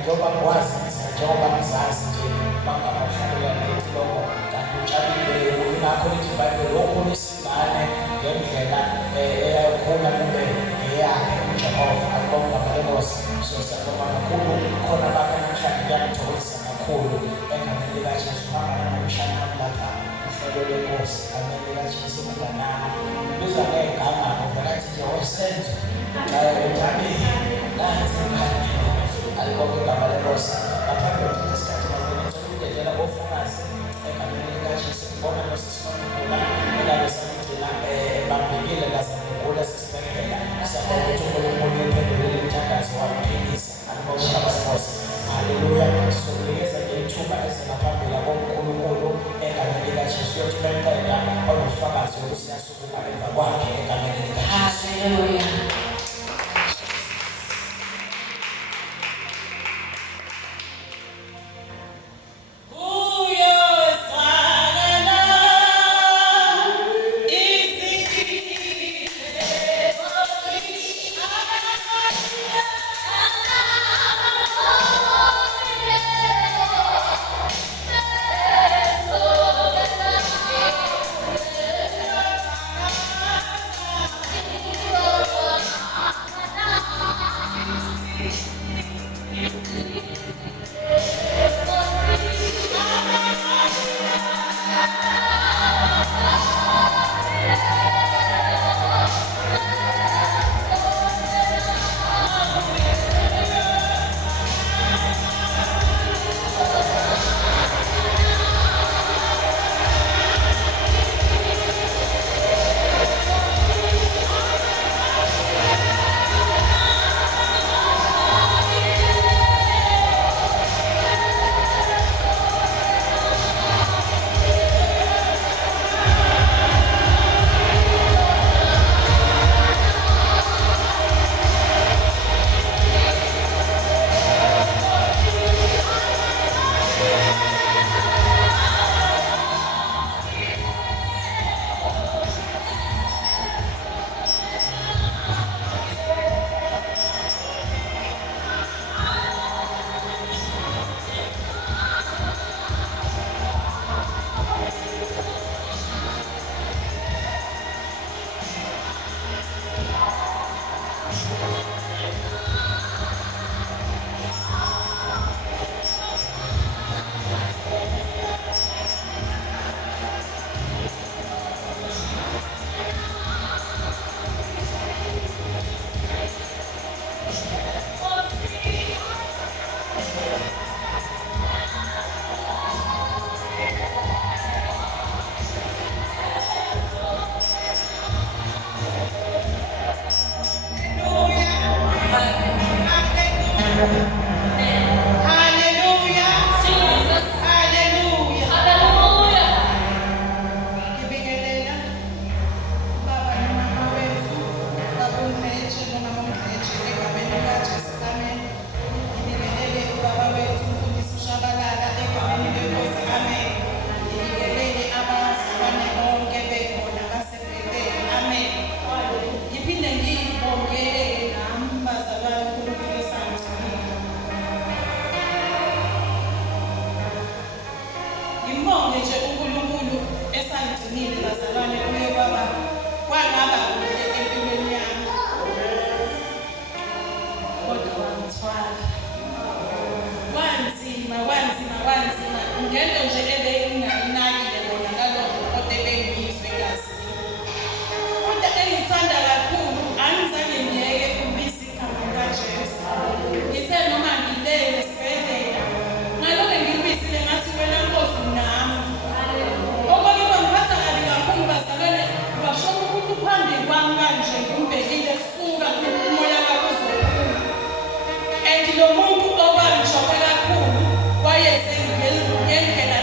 njengoba ngikwazi njengoba ngizazi nje bangabahlalela lethi lokho kanti utshalile ingakho lithi iBhayibheli wokhula isingane ngendlela eyakhona kube eyakhe uJehova akubonga ngalenkosi. So siyabonga kakhulu khona bakhe namhlanje kuyangithokozisa kakhulu egameni likaJesu hamba namshana lapha uhlelo lenkosi egameni likaJesu umnganami biza ngegama ngivela athi nje wesenzo uThabi nansi ngani alibonga igama lenkosi ngaphambi kokuthi isikhathi ngizokwenza ukudedela ofungazi egameni likaJesu ngibona nosisikhona elabesamgcina bambekile lazangekula sisibhekela siyabonga ukuthi uNkulunkulu uyiphendulile umthandazo waphikisa alibonga igama lenkosi. Haleluya. Sokunikeza ithuba ezingaphambili koNkulunkulu egameni likaJesu yokuqeda olufakazi wokusiyasuka emva kwakhe egameni likaJesu. Haleluya. lo muntu obanjwa kakhulu wayeze ngendlela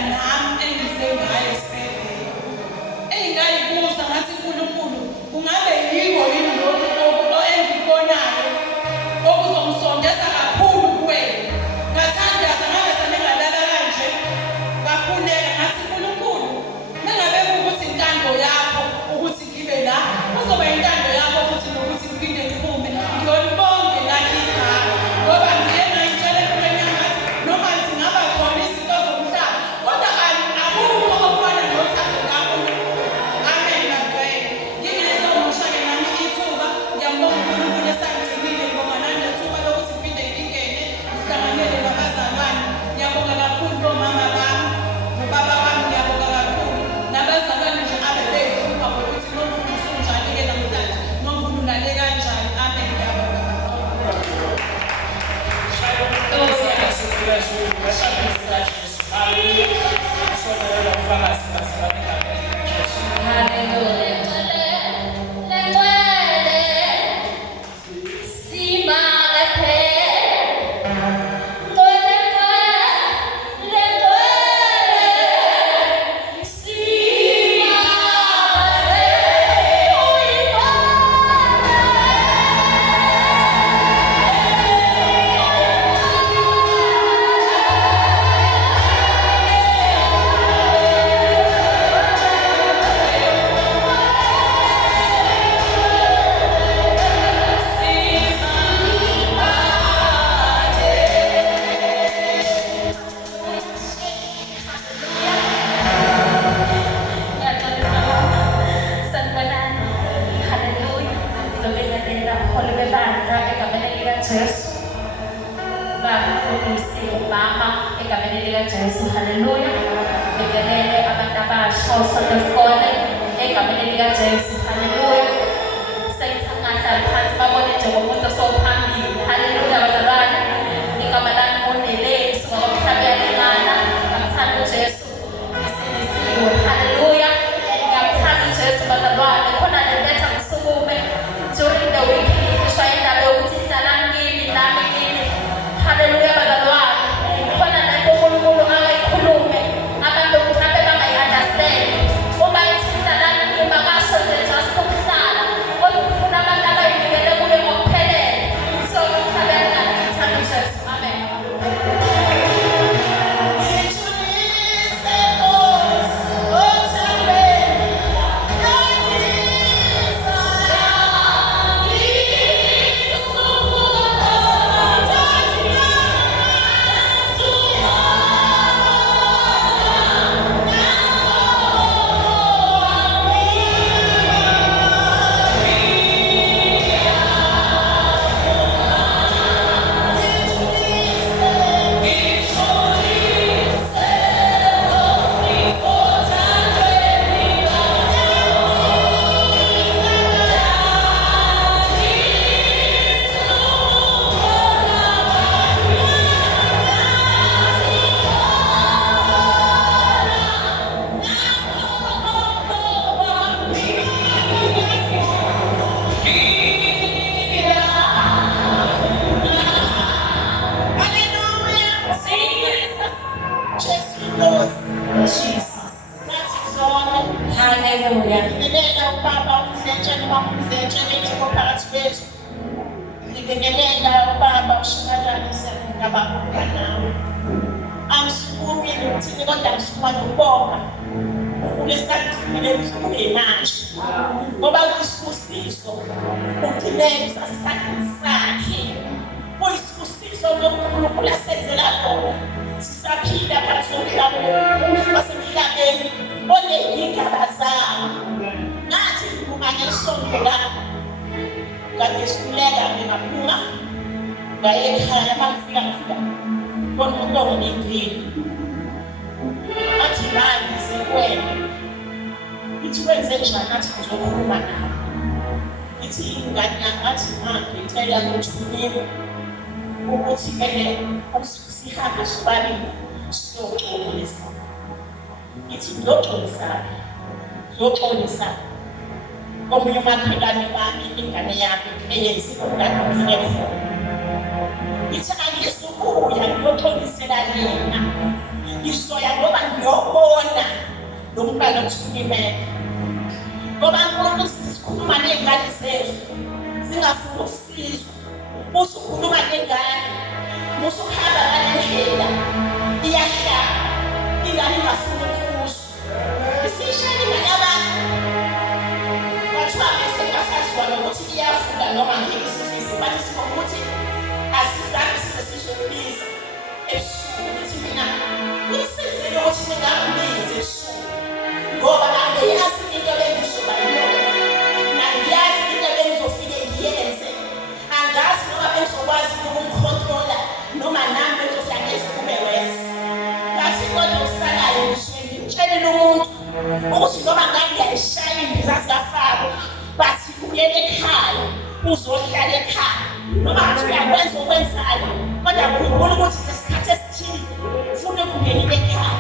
uzohlala ekhaya noma kuthiwa kwenza okwenzayo kodwa khumbula ukuthi isikhathi esithize ufuna ukungenile ekhaya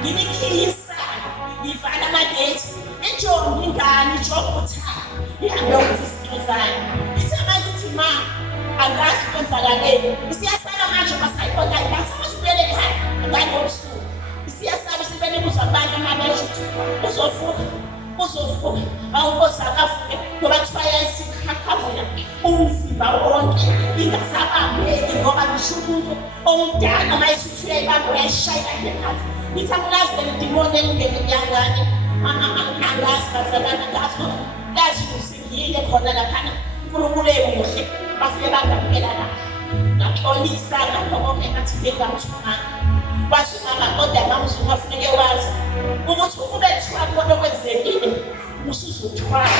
nginikhisa ngivala amageti intombi ingane ijoba uthaka ihambe ukuthi izinto zayo ithi manje ithi ma angazi kwenzakaleni isiyasala manje basayibona ngasathi ubuyele ekhaya ngane ngobusuku isiyasala sibene kuzo abantu amabesha uzovuka awukosa akavuke ngoba kuthiwa yayisikhakhazela umzimba wonke ingasabambeki ngoba ngisho umuntu omdala mayesufika ibambo uyayishayela ngephansi ngithi angulazi lemdimoni engingene kuyangane angazi kazalana ngazi lazi usingiyile khona laphana unkulunkulu emuhle bafike bangamukela lapha ngaxolisa ngakho konke ngathi bengamthumanga wathi kodwa mamzuma afuneke wazi ukuthi ube thiwa kodwa okwenzekile usuzothwala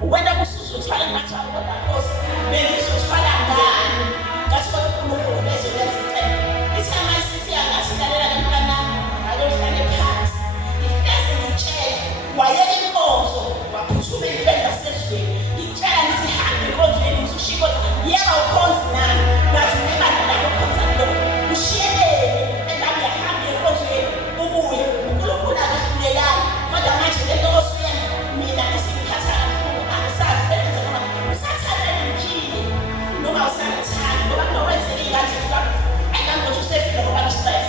wena usuzothwala ngathi kodwa Nkosi bengizothwala ngani ngathi kodwa uNkulunkulu bezokwenza icebo ithi amasifika ngathi lalela lomntwana alodlale phansi ngifese ngitshela wayeka inkonzo waphuthuma impela sezweni ngitshela ngithi hambe enkonzweni usushiko yeba ukhonzi nami ngathi nemali lakho khonza lo ushiyelele engabe yahambe enkonzweni ubuye uNkulunkulu akahlulelani kodwa manje lento osuyenza mina isingiphatha kakhulu angisazi sebenza noma usathanda nemphile noma usangathandi ngoba nokwenzeka ingathi engangothi usefile ngoba ngisicela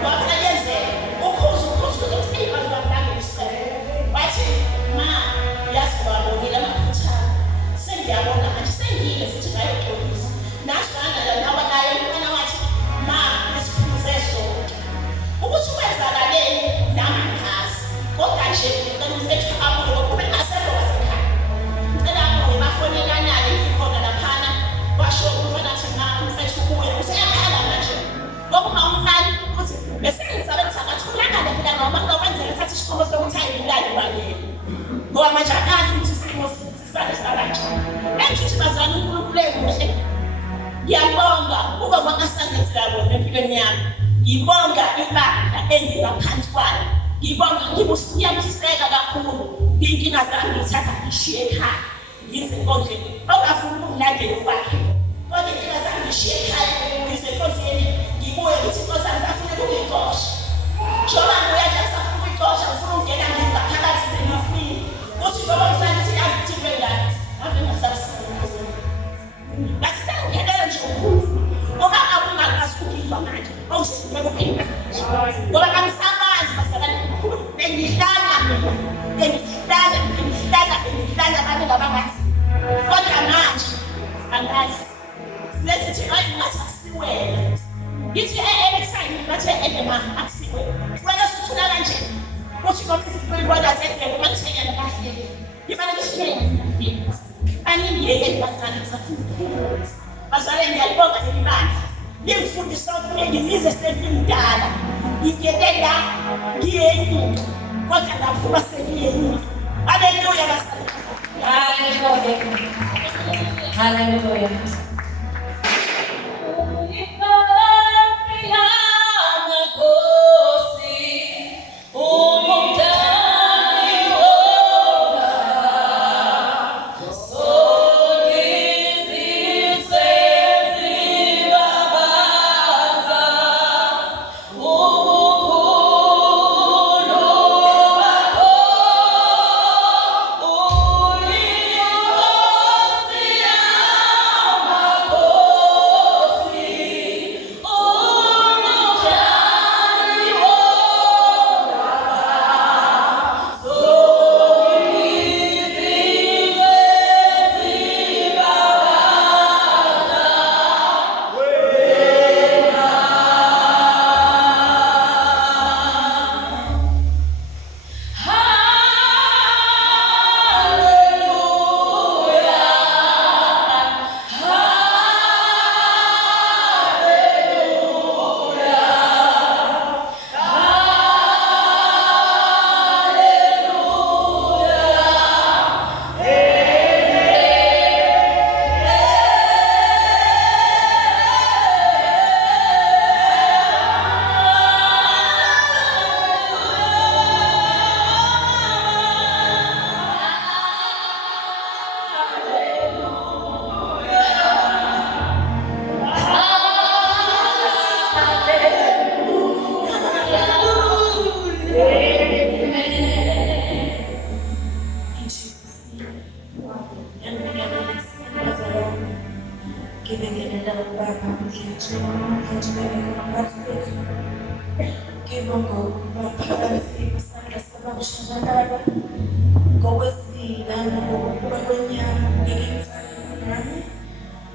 ngoba phela kuyenzeka ukhuza ukuthi ibantu bamlanga ngisicela wathi ma yazi wabonile amaphutha sengiyabona manje sengiyile futhi ngayoxolisa nasibana nawe naye umntwana wathi ma esiphuze sonke ukuthi kwenzakaleni nami ngazi kodwa nje ngicela ukuthi abuye ngoba ngasekho wasekhaya ngicela abuye bafonelana-ke ikhona laphana washo umfana athi ma mfethu ubuye useyakhala manje ngoba ungawumfani ukuthi besengisabe ukuthi angathulakale phela ngoba kuzokwenzeka thatha isiqumo sokuthi ayibulali baleni ngoba manje akazi ukuthi isimo sisale sakanjani engithi bazalwane uNkulunkulu emuhle ngiyabonga kuba kwangasangenzela bona empilweni yami ngibonga ibandla engingaphansi kwalo ngiyabusiseka kakhulu inkinga zami ngithatha ngishiye ekhaya ngize enkonzweni okafuna ukungilandela kwakhe kodwa inkinga zami ngishiye ekhaya ngize enkonzweni ngibuye ngithi Nkosi angifuna ukuyixosha njengoba ngibuya ngisafuna ukuyixosha ngifuna ukungena ngaphakathi sengifile uthi ngoba ngisathi yazithile ngani ave ngasabusisa ngathi sengiphelele nje ukuthi ngoba akungakazi ukuzwa manje ongisize kuphela ngoba kangisamazi basakani bengihlala abantu ngabangazi kodwa manje angazi lesithi hayi ngathi asiwele ngithi exciting ngathi edema akusiwe wena suthula kanje uthi ngoba sethi ngoba kuthekela kahle imali ngishiye aningiyeke bazana kusafuna bazale ngiyalibonga lelibandla ngimfundisa ukuthi ngize sengimdala ngiyeke la ngiyenyuka kodwa ngaphuma sengiyenyuka haleluya basana haleluya Oh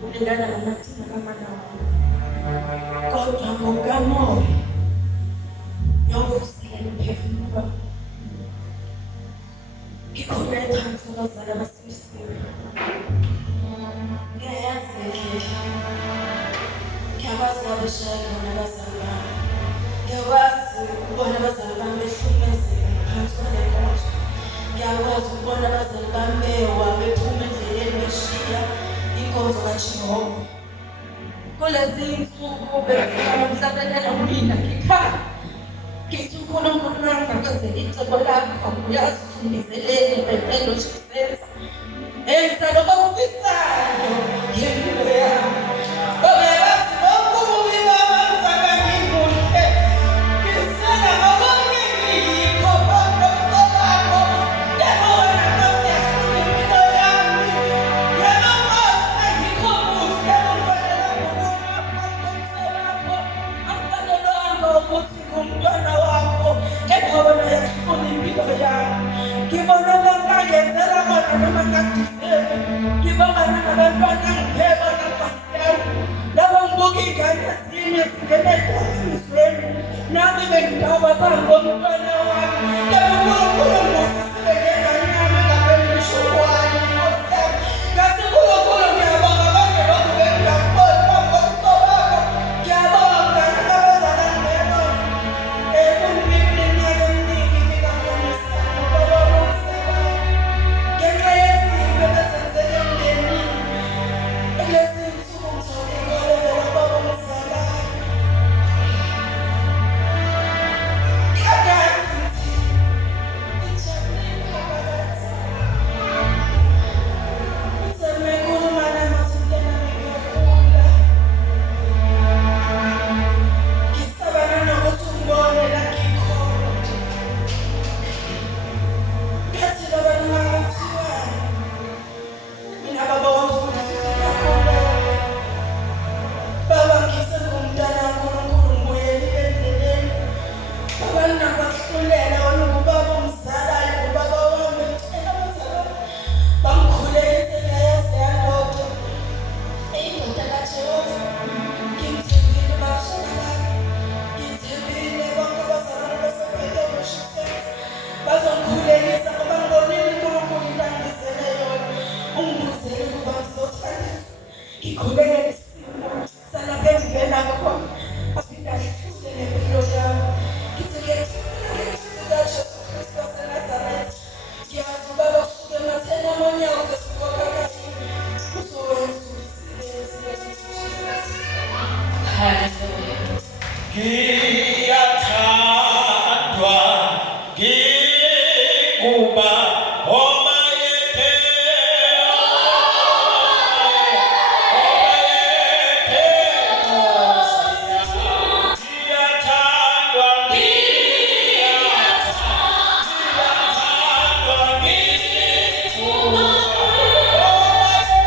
ulingana namathina kamanawo kodwa ngokamoya yawuvuselela umphefumulo ngikhona ephansi abazali abasisiwe ngiyayazi ngiyakwazi ngabeshaya khona abazali bami ngiyakwazi ukubona abazali bami behlukumezeka ngaphansi kwanenkonzo ngiyakwazi ukubona abazali bami bewa bephuma endleleni beshiya inkonzo kaJehova kulezi insuku befika nomhlabelela mina ngikhala ngithi uNkulunkulu angakwenzela icebo lakho uyazifunizeleni bempelo sisenza enza lokho okufisayo ngempilo yami babebazi bokubi bamazakangikuhle ngisela ngokonke ngikho bonke bakho yabona ngasiyafuna impilo yami yabona ngikhomuhle akufanelanga ukuthi ngumntwana wakho kepha wena uyafuna impilo yami ngibona bangayenzela bona noma ngadisele ngibona nabantwana ngipheba nabasiyami laba ngibuka ingane ezinye zingene edanisweni nami bengidawa bangomntwana wami kepha uNkulunkulu ngusisile ngengane yami engabeni mshukwane Nkosi yami ngathi uNkulunkulu ngiyabonga konke lokhu bengingakuboni bangomsobakho ngiyabonga nabazala ngiyabonga kunibili iminyaka eminingi ngingakhomisana baba bomsebenzi ngenxa yezinto ebezenzeka emndenini kulezi insuku ngithole inkolelo kababa omzalayo ngiyadazi ukuthi ngijabule phakathi ngizame ukukhuluma namathi mntanami ngiyakhula ngisabana nokuthi ungibone la ngikhona ngathi abantu bangathiwani mina baba wamfundisa ukuthi ngiyakholelwa baba ngisengumntwana kaNkulunkulu ngibuyele endleleni baba ngingabakuhlulela wena ungubaba omzalayo ngubaba wami ngicela abazali bangikhulelise ngayazi yandoda indoda kaJehova ngimthembile bashaka ngithembile bonke abazalwane basephethe ubushisesi bazongikhulelisa ngoba ngibonile uNkulunkulu into angibizele yona ungibuzele ukuba ngizothandazwa ngikhuleke nesimo salapha engivela khona aphinde ahlise nempilo yami ngithi ngiyethembela ngeNkosi kaJesu Kristu waseNazaretha ngiyazi ubaba kusuke ematheni amonyawo zesikhokakazi uzowenza umsebenzi ngeSizwe Hallelujah. ngiyathandwa ngikuba omayethe ngiyathandwa ngikuba omayethe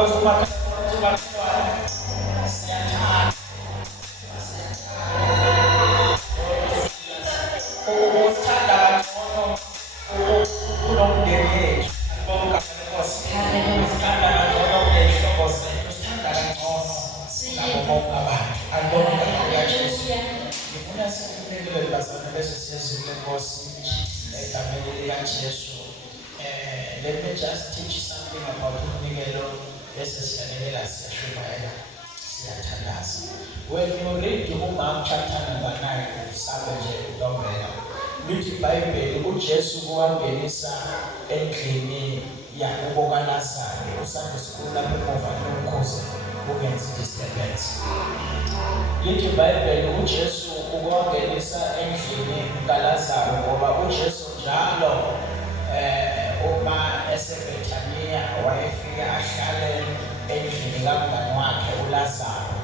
because umakhathana siyathanda uthanda kangcono unomndeni yethu bonke abaNkosi uthanda kangcono kunehlobo zethu uthanda kangcono nabo bonke abantu alibonke kaJesu ngifuna sikunekele bazalwane bese siyezile Nkosi egameni likaJesu. Let me just teach you something about umnikelo bese siyanelela siyashumayela siyathandaza. When you read uMark chapter number 9 sabe nje ulombela lithi iBhayibheli uJesu kuwangenisa endlini yakubo kaLazaro usanda sikhulu lapho emuva nomkhosi ukenza disturbance. Lithi iBhayibheli uJesu ukuwangenisa endlini kaLazaro ngoba uJesu njalo uma eseBethania wayefika ahlale endlini kamngani wakhe uLazaro.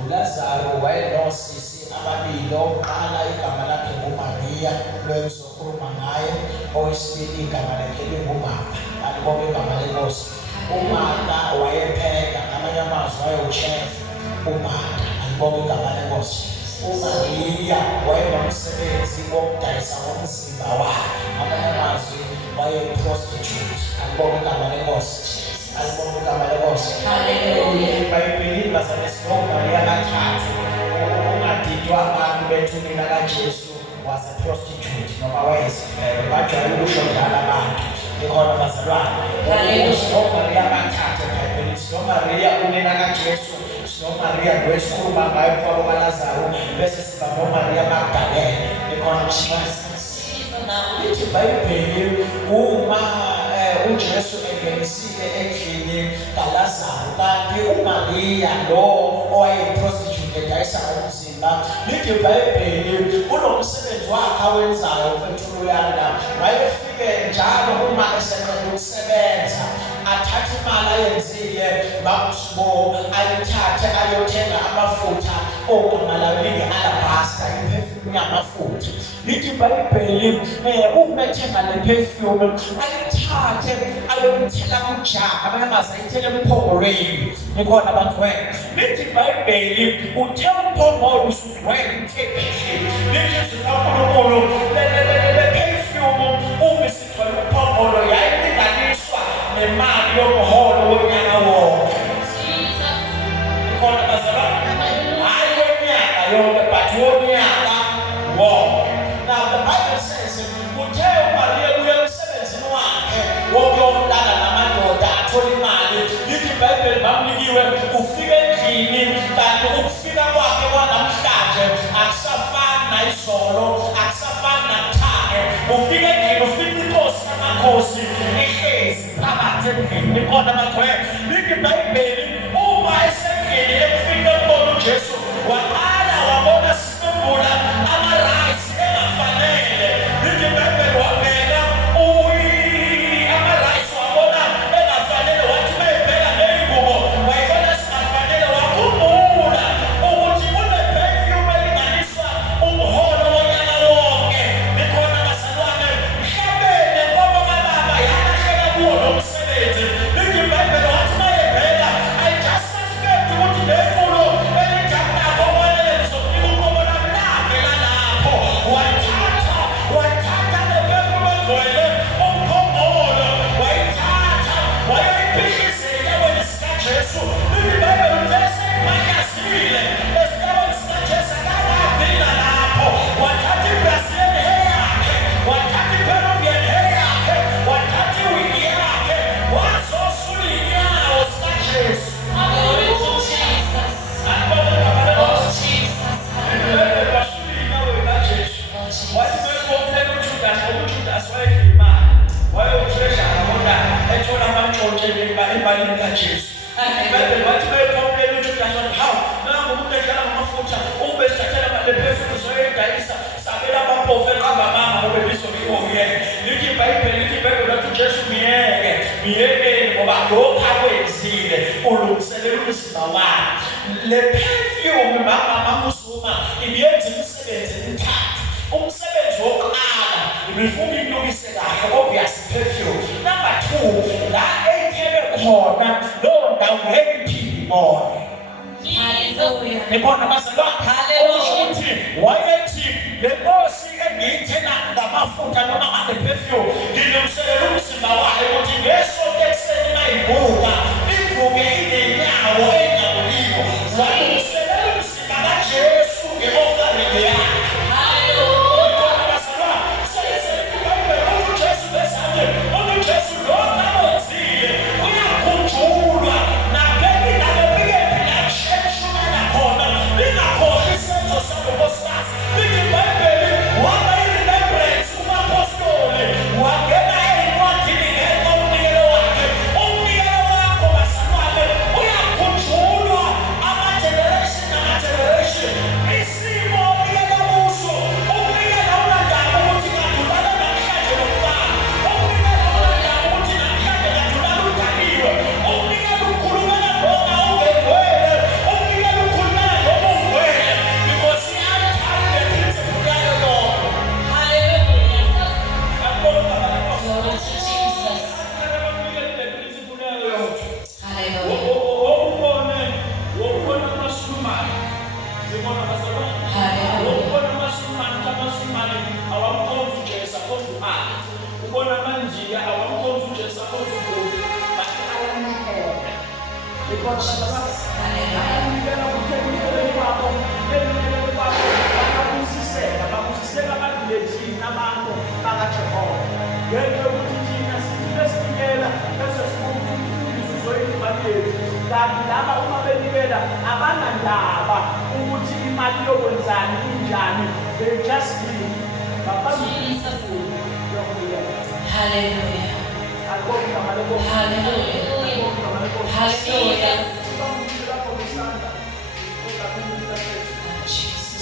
uLazaro wayenosisi ababili oqala igama lakhe nguMaria lo engizokhuluma ngaye oyisibili igama lakhe linguMartha alibonke igama leNkosi. uMartha wayepheka ngamanye amazwi wayewuchef uMartha alibonke igama leNkosi. uMaria wayenomsebenzi wokudayisa umzimba wakhe ngamanye amazwi wayeprostitute alibonke igama leNkosi. alibonke igama leNkosi. Hallelujah. iBhayibheli baseSinomaria kathathu ungadidwa abantu bethunina kaJesu was a prostitute noma wayesifebe bajwayele ukusho njalo abantu ikhona bazalwane. Sinomaria kathathu eBhayibheli Sinomaria unina kaJesu Sinomaria wesikhuluma ngayo mfabo kaLazaro bese siba noMaria Magdalene ikhona lithi iBhayibheli uma uJesu engenisile endlini kaLazaro kanti uMaria lo owayeprostitute edayisa umzimba lithi iBhayibheli unomsebenzi wakhe awenzayo mfethu uyanda wayefike njalo uma eseqeda ukusebenza athathe imali ayenzile bakusibo ayithathe ayothenga amafutha ogama lalinge alabasta iperfume yamafutha. Lithi iBhayibheli uma ethenga le perfume ayithathe ayoyithela kujaha abamazi ayithele emphongolweni ikhona abantwana. Lithi iBhayibheli uthe umphongolo usugcwele ikhephi lithi uNkulunkulu le perfume uma isigcwele umphongolo yayilinganiswa nemali yokuhola wonyaka wonke. Ikhona bazalwane hayi wonyaka yonke but wonyaka wonke. Now the Bible says uthe uMaria uye emsebenzini wakhe wokuyolala namadoda athola imali. Lithi iBhayibheli bamnikiwe ufike endlini kanti ukufika kwakhe kwanamhlanje akusafani nayizolo akusafani nakuthane. Ufike endlini ufike inkosi yamakhosi ihlezi phakathi endlini ikhona abantwana. Lithi iBhayibheli uma esendlini ekufika kubona uJesu waqala wabona simbula ama-rights engafanele. Lithi iBhayibheli wabheka ama-rights wabona engafanele wathi mayebheka ney'ngubo wayibona singafanele wakhumbula ukuthi kune-perfume elinganiswa umholo wonyaka wonke. Likhona bazalwane mhlabene ngoba kababa yalahlela kuwo lo msebenzi. Lithi iBhayibheli wathi mayebheka I just suspect ukuthi leculo elithatha okwelele lizokunika uqobo lami lavela lapho. Wathatha le perfume egcwele umphongolo wayithatha wayoyiphihizela eweni sikaJesu. Lithi iBhayibheli uthe eseyiphahlazile esitaweni sikaJesu akakavila lapho. Wathatha iBrazilian hair yakhe wathatha iPeruvian hair yakhe wathatha iwigi yakhe wazosula inyawo sikaJesu. Glory to Jesus. Oh, Jesus. iBhayibheli wasula inyawo likaJesu. Oh, Jesus. Wathi bekomphela uJudasi wayedla imali wayotreasure kodwa ethola amantshontshe emalini kaJesu. iBhayibheli wathi bekomphela uJudasi wathi hawu nangu umuntu edlala ngamafutha ube sithathela le perfume zoyidayisa sabela abaphofu eqamba amanga ngoba bizokiwo uyena. Lithi iBhayibheli wathi uJesu miyekeni ngoba lokhu akwenzile ulungiselela umzimba wakhe. Le perfume manguzuma ibiyenza imisebenzi emithathu. Umsebenzi wokuqala ibifuna ilungise kahle obvious perfume. Number 2 la eyiphele khona lo ndoda ungeke iphibone. Ngibona bazalwane. Hallelujah. Ukuthi wayethi le Nkosi engiyithela ngamafutha noma ngama-perfume ngilungiselela umzimba wayo ukuthi ngesonto ekuseni mayivuka ivuke inenyawo engabuliwo. Walungiselela umzimba kaJesu nge-offering yakhe. Ngibona bazalwane. Seyizeyibhayibheli ukuthi uJesu bezathi uJesu lokhu akwenzile uyakhunjulwa nakephi la eshumela khona lingakhohlwa isenzo salo nkosikazi. Lithi iBhayibheli waba i-remembrance kumapostoli wangena ey'ncwadini ngenxa umnikelo wakhe. Umnikelo wakho bazalwane uyakhunjulwa ama-generation nama-generation. Isimo omnikela kuso umnikelo unandaba ukuthi kadlulana namhlanje nomfana. Umnikelo unandaba ukuthi namhlanje kadlulana udaniwe. Umnikelo ukhulumela noma ungegcwele. Umnikelo ukhulumela noma ungcwele because iyalithanda le principle yayo yonke. Akubona abantu Glory to Jesus. abamnikela le principle yayo yonke. Hallelujah. Wokubona amasumayo. Ngibona bazalwane. Hallelujah. Wokubona amasumayo awamkhonza uJesu akhonza uMali. Ubona amanjiya awamkhonza uJesu akhonza uNkulunkulu. But ayanikela. Ngibona bazalwane. Ayanikela ukuthi ekunikele kwakho, ekunikele kwakho babusiseka badlulethini abantu bakaJehova. Ngenxa yokuthi thina sithile sinikela bese sifuna imali yethu. Kanti laba uma benikela abanandaba ukuthi imali yokwenzani injani. They just give. Jesus. Hallelujah. Hallelujah. Hallelujah. Jesus.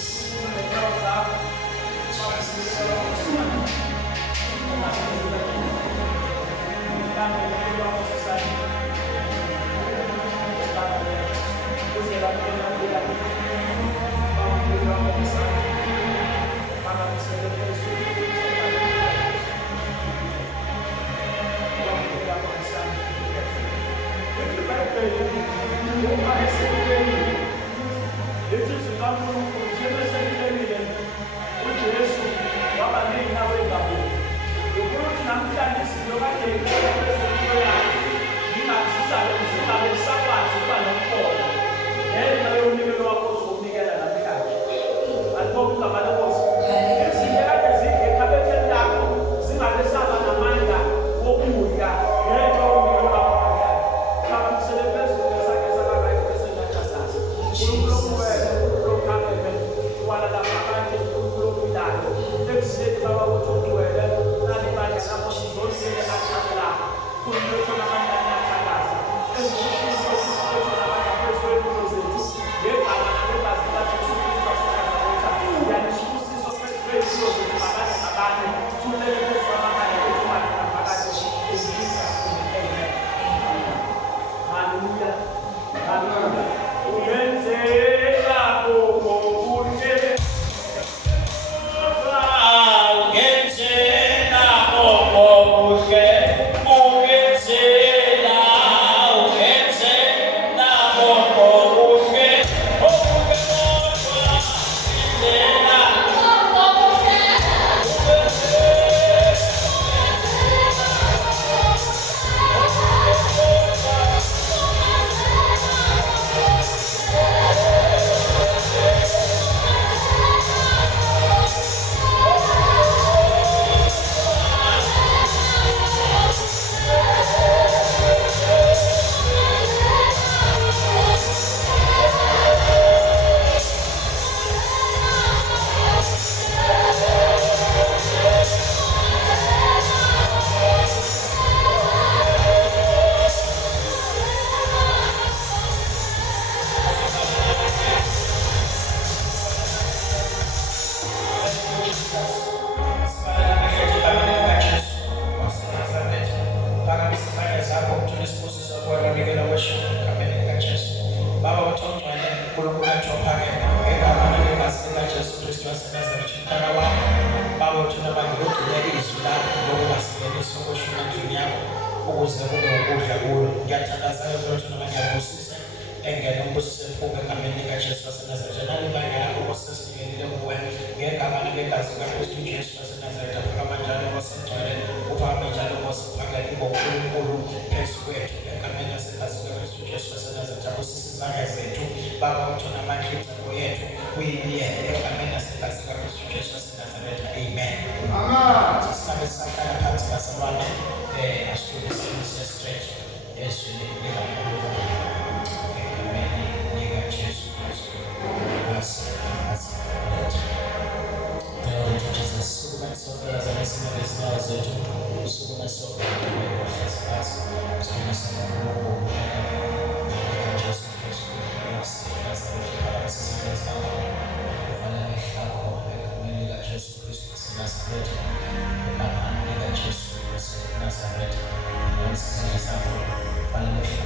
ukuze kube ukudla kulo. Ngiyathandaza ukuthi nabanye engene umbusise ephume egameni likaJesu waseNazaretha. Nalibanye lakho Nkosi sesilingenile kuwe ngegama nangegazi likaKristu Jesu waseNazaretha. Phakama njalo Nkosi engcwele, uphakame njalo Nkosi uphakele ngoNkulunkulu phezu kwethu egameni lasegazi likaKristu Jesu waseNazaretha. Busisa izandla zethu Baba wethu namandla ingcebo yethu uyibiyele egameni lasegazi likaKristu Jesu waseNazaretha. Amen. Sisabe sisahlala phansi bazalwane, asithulisile straight ezwini likaNkulunkulu egameni likaJesu Kristu waseNazaretha. Glory to Jesus. Sukuma sonke zamasimo ezinyawo zethu, sukuma sonke ngokuhlazikazi, sukuma sonke ngokukhulu likaJesu Kristu waseNazaretha. Phakathi sesizwe sakho, uvala amehlo akho egameni likaJesu Kristu waseNazaretha, egameni likaJesu waseNazaretha. Phakathi sesizwe sakho, uvala amehlo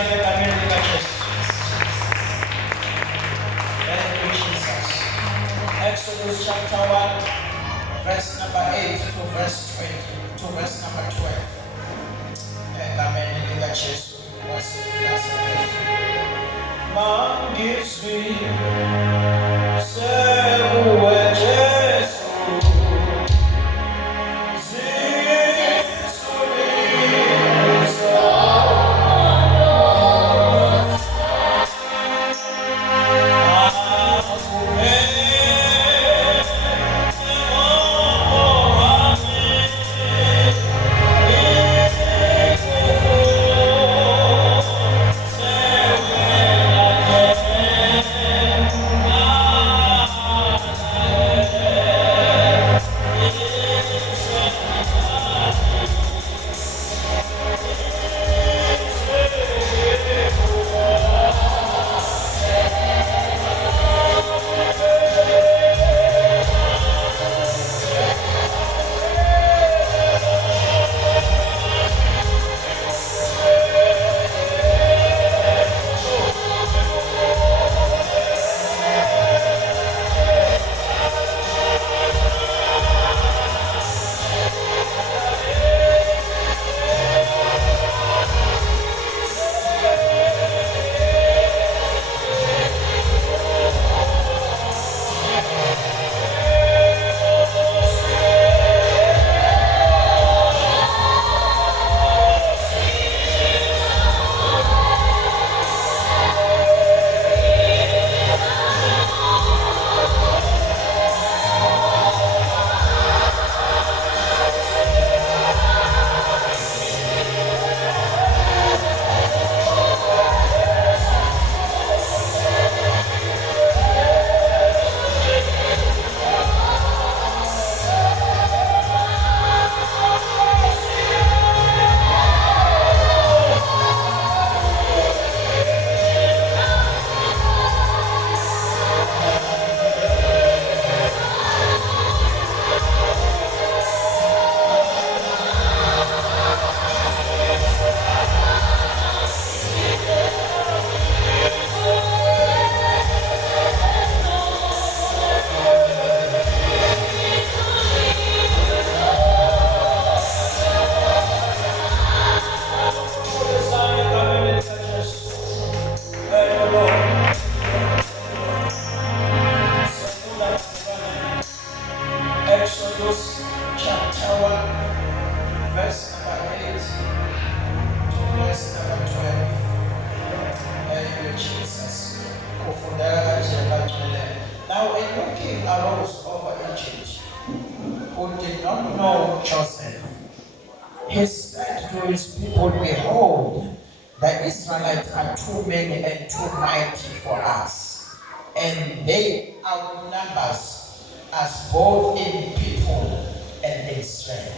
Sange egameni likaJesu. Thank you, Jesus. Exodus chapter 1, verse number 8 to verse 20, to verse number 12. Egameni likaJesu waseNazaretha. Mangizwi sekuwe Jesu. Exodus chapter 1, verse number 8 to verse number 12. Thank you, Jesus. Now a new king arose over Egypt, who did not know Joseph. He said to his people, "Behold, the Israelites are too many and too mighty for us, and they outnumber us both in people and in strength."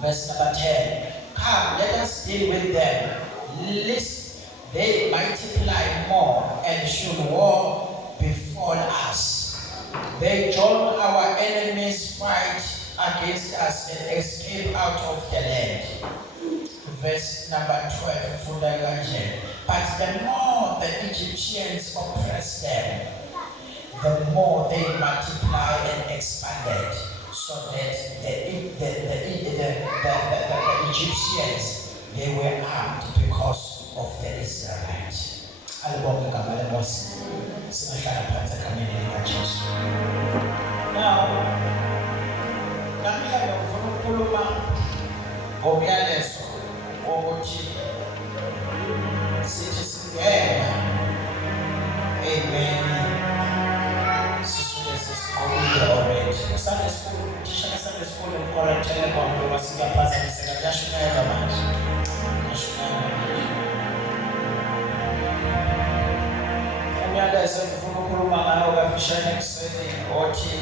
Verse number 10. Come, let us deal with them, lest they multiply more and should war befall us. They join our enemies, fight against us, and escape out of the land. Verse number 12. But the more the Egyptians oppressed them, the more they multiplied and expanded, so that the Egyptians, they were armed because of the Israelites. Now, namhlanje ngifuna ukukhuluma ngomyalezo wokuthi sithi singena amen. Already. Sunday school, teacher Sunday school in quarantine kwa wasikia pasa nisema jasho na maji. Umyalezo ngifuna ukukhuluma ngayo kafishane kuseni othi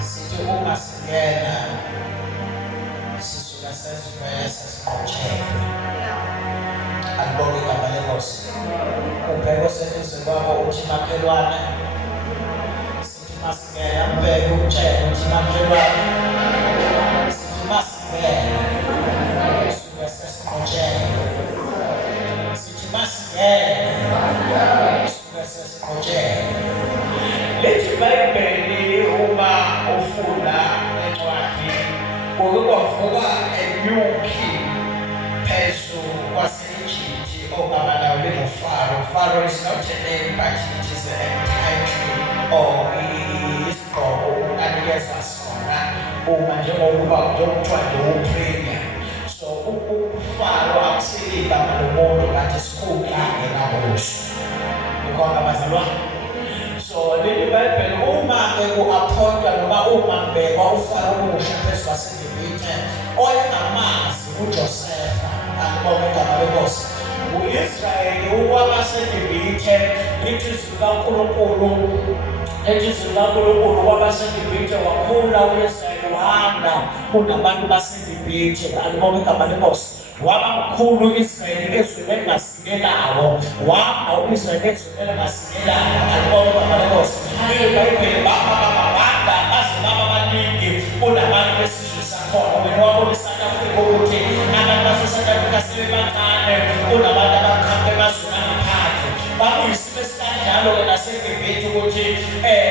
sithi uma singena sisuka sesivele sesiqotheke. Alibonge igama lenkosi. Ubheke oseduze kwakho uthi makhelwane masingena mbeke utshela uthi makhelwane sithi masingena suke sesiqotheke a new king, Peso was Egypt, little Pharaoh. Pharaoh is not a name, but it is a title, or he is called, and yes, as so Pharaoh actually got the world that is called in our house. So the Bible, go upon the Pharaoh, was celebrated, all the mass, which Joseph and Mohammed Israel, who was celebrated, it is wabasendibhithe wakhula uIsrael wanda kunabantu basendibhithe alibonke igama lenkosi waba mkhulu uIsrael ezweni elingasikelayo wanda uIsrael ezweni elingasikelayo alibonke igama lenkosi iBhayibheli banda baze baba abaningi kunabantu besizwe sakhona wena wabona iSouth Africa ukuthi abantu baseSouth Africa sebebancane kunabantu abakhambe emazweni angaphandle babuyisile esikanjalo nasendibhithe ukuthi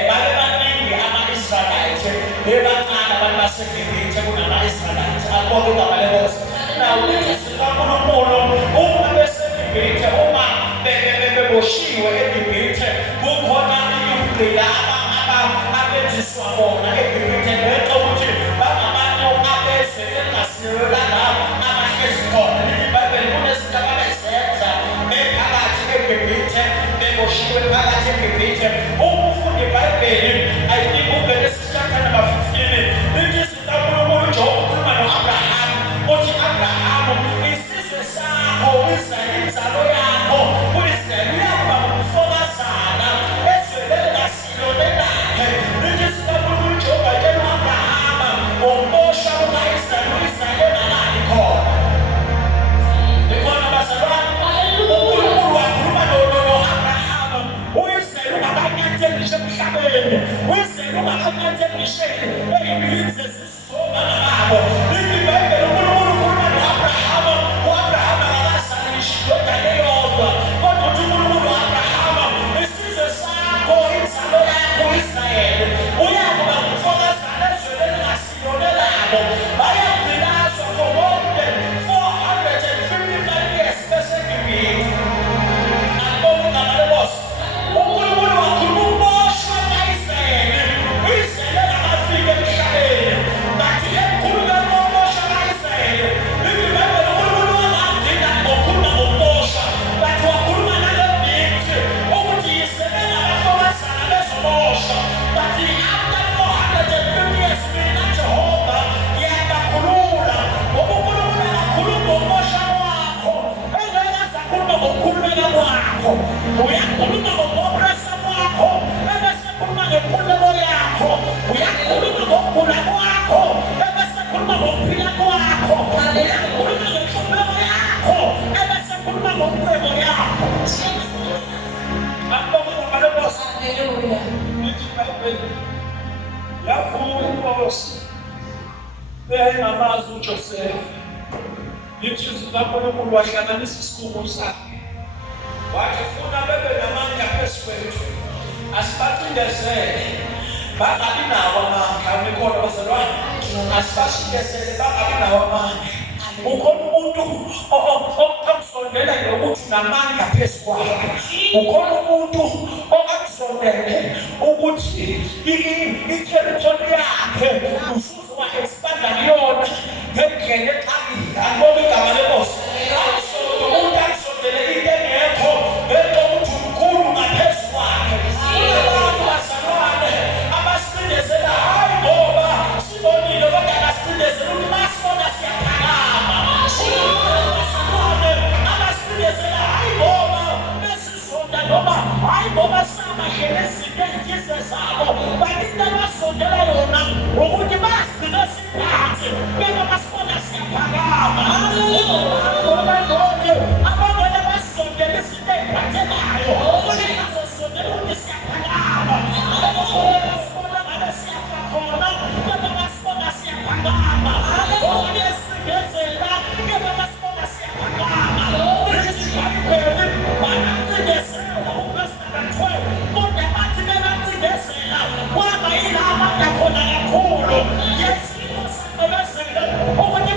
babe baningi ama-Israelites bebancane abantu basendibhithe kunama-Israelites alibonke igama lenkosi nawo ilizwi likaNkulunkulu uma besendibhithe uma beboshiwe endibhithe kukhona iy'gqila abenziswa bona endibhithe ngenxa ukuthi bangabantu abezwe elingasilelanga abahlezi khona iBhayibheli kunezinto ababezenza bephakathi endibhithe beboshiwe phakathi endibhithe ukufunda iBhayibheli ayidingi ungene esithatha namba 15 lithi uNkulunkulu uJobe ukhuluma no-Abraham uthi Abrahamu isizwe sakho Israyeli inzalo yakho uIsrayeli uyakuba ngumfokazana ezweni elingasilelanga lithi uNkulunkulu uJobe atshela u-Abrahama ngombosha uka-Israyeli uIsrayeli engalali khona likhona bazalwane uNkulunkulu wakhuluma no-Abrahama uIsrayeli ungakanyathelishe emhlabeni uIsrayeli ungakanyathelishe ey'mbilini zezizoma nabo lithi iBhayibheli uNkulunkulu ukhuluma no-Abrahama u-Abrahama akakazalishi indodana eyodwa kodwa uthi uNkulunkulu u-Abrahama isizwe sakho inzalo yakho uIsrayeli uyakuba ngumfokazana ezweni elingasilelanga bayagqilazwa for more than 455 years besendibhithe alibonke igama lenkosi uNkulunkulu wakhuluma ukuboshwa ka-Israyeli uIsrayeli engakafiki emhlabeni but ekukhulumeni kokuboshwa ka-Israyeli lithi iBhayibheli uNkulunkulu wangagcina ngokukhuluma ngokuboshwa but wakhuluma nale-victory ukuthi yisebenza abafokazana bezoboshwa but after 450 years mina Jehova ngiyabakhulula ngoba uNkulunkulu akakhulumi ngokuboshwa kwakho engeke aze akhulume ngokukhululeka kwakho uyakhuluma ngokuopressa kwakho ebese ekhuluma ngenkululeko yakho uyakhuluma ngokugula kwakho ebese ekhuluma ngokuphila kwakho uyakhuluma ngenhlupheko yakho ebese ekhuluma ngokucebo yakho alibonke igama lenkosi Hallelujah. lithi iBhayibheli yavuma inkosi eyayingamazi uJoseph lithi izwi likaNkulunkulu wahlanganisa isikhungo sakhe wathi funa bebe namandla phezu kwethu asibacindezele bangabi nawo amandla amikhono bazalwane asibacindezele bangabi nawo amandla ukhona umuntu okamsondela ngokuthi unamandla phezu kwakhe ukhona umuntu okamsondele ukuthi i-territory yakhe ufuze wa-expanda kuyona ngendlela exakile alibonke igama lenkosi umuntu akusondele into engekho ngenxa yokuthi umkhulu ngaphezu kwakhe abantu bazalwane abasicindezela hayi ngoba sibonile kodwa abasicindezela ukuthi basibona siyaphakama bazalwane abasicindezela hayi ngoba besisonda noma hayi ngoba samahlele ezinto ezithize zabo bakinto abasondela yona ukuthi basigcine siphansi beba basibona siyaphakama abangene basondela izinto ey'phathekayo bazosondela ukuthi siyaphakama basibona ngabe siyafa khona beba basibona siyaphakama esicindezela beba basibona siyaphakama iBhayibheli banancindezela uPrestaka 12 kodwa bathi bebancindezela kwaba yilaba abantu khona kakhulu yesimo sabebezela ukuthi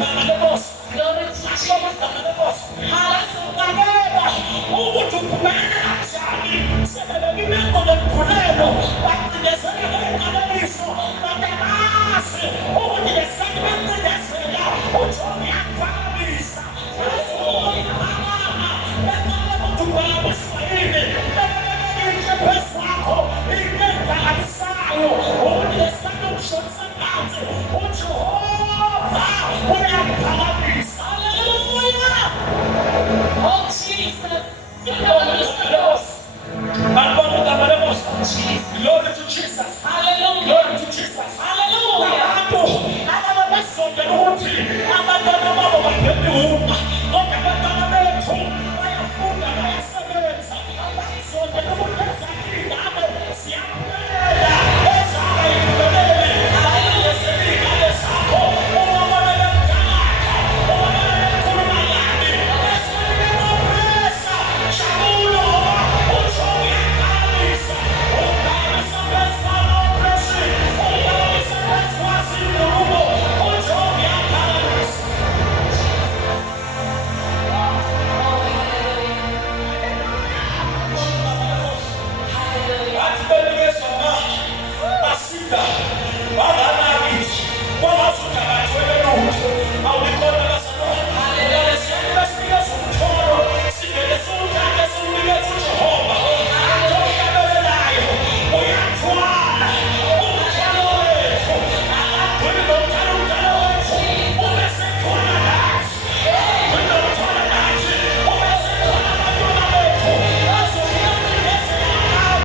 Glory to Jesus. Oh, Jesus. Glory to Jesus. Hallelujah. Glory to Jesus. Hallelujah. Well,